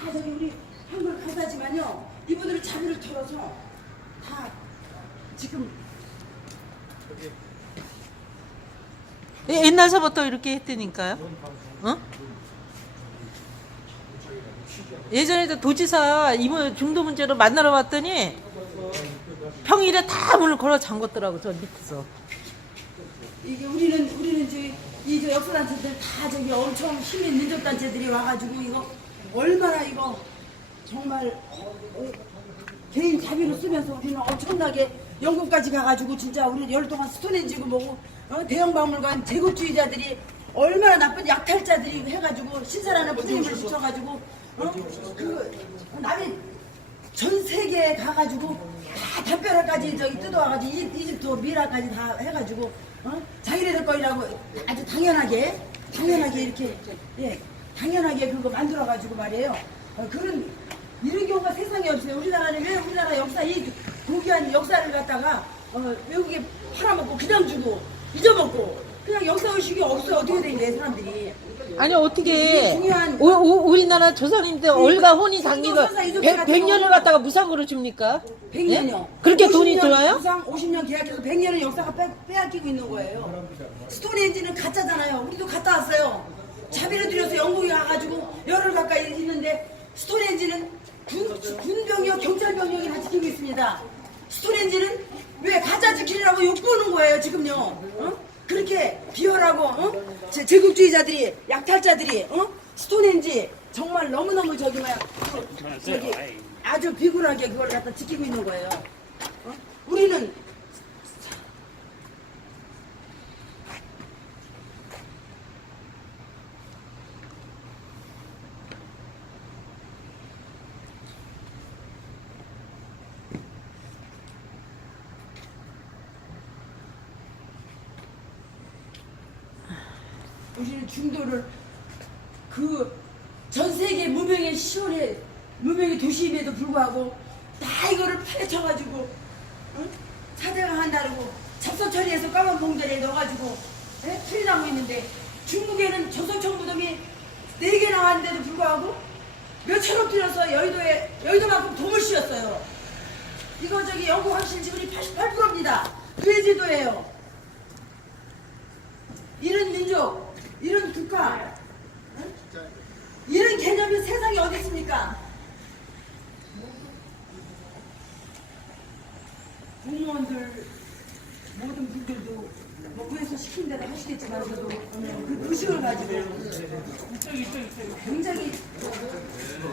다 저기 우리 한글 강사지만요. 이분들은 자비를 털어서 다 지금 예, 옛날서부터 이렇게 했다니까요. 어? 예전에도 도지사 이번 중도 문제로 만나러 왔더니 평일에 다 문을 걸어 잠궜더라고 저 밑에서. 이게 우리는 우리는 이제 이저 역사단체들 다 저기 엄청 힘 있는 민족단체들이 와가지고 이거 얼마나 이거 정말 어, 개인 자비를 쓰면서 우리는 엄청나게 영국까지 가가지고 진짜 우리 열 동안 스톤헨지고 뭐고 어, 대형 박물관 제국주의자들이 얼마나 나쁜 약탈자들이 해가지고 신사라는 프레임을 붙여가지고 어? 그 남이 전 세계에 가가지고 다 담벼락까지 저기 뜯어와가지고 이- 이집트 미라까지 다 해가지고 어? 자기네들 거이라고 아주 당연하게 당연하게 이렇게 예 당연하게 그거 만들어가지고 말이에요 어, 그런 이런 경우가 세상에 없어요 우리나라는 왜 우리나라 역사 이 고귀한 역사를 갖다가 어, 외국에 팔아먹고 그냥 주고 잊어먹고 그냥 역사 의식이 없어요 어떻게 돼 이래 사람들이 아니 어떻게 중요한- 우, 우, 우리나라 조상님들 얼가 혼이 당기고 선사 이族같은 100 년을 경우는 갖다가 무상으로 줍니까? 100년이요. 예? 그렇게 돈이 좋아요? 부상 50년 계약해서 100년은 역사가 빼, 빼앗기고 있는 거예요. 스톤헨지는 가짜잖아요. 우리도 갔다 왔어요. 자비를 들여서 영국에 가가지고 열흘 가까이 있는데 스톤헨지는 군, 군병력, 경찰병력이 다 지키고 있습니다. 스톤헨지는 왜 가짜 지키려고 욕보는 거예요, 지금요. 어? 그렇게 비열하고 어? 제, 제국주의자들이 약탈자들이 어? 스톤헨지 정말 너무너무 저기 뭐야 그, 저기 아주 비굴하게 그걸 갖다 지키고 있는 거예요. 어? 우리는 우리는 중도를 그 전 세계 무명의 시골에 무명의 도시임에도 불구하고 다 이거를 파헤쳐가지고 응? 사대강 한다고 잡서 처리해서 까만 봉다리에 넣어가지고 예? 풀이나고 있는데 중국에는 조선청 무덤이 네 개 나왔는데도 불구하고 몇천억 들여서 여의도에 여의도만큼 돈을 씌웠어요. 이거 저기 영국 항신 지분이 88%입니다. 그제도예요. 이런 민족, 이런 국가, 응? 이런 개념이 세상에 어디 있습니까? 공무원들 모든 분들도 뭐 위에서 시킨 대로 하시겠지만 저도 그 의식을 가지고 굉장히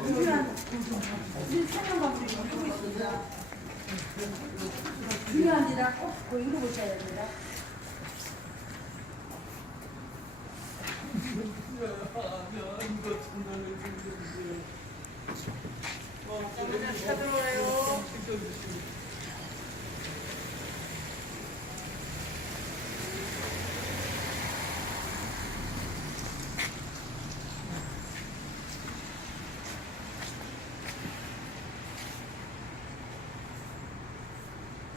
중요한 사명감을 이루고 있습니다. 중요한 일이라 꼭 이루고 있어야 됩니다. 찾으러 와요.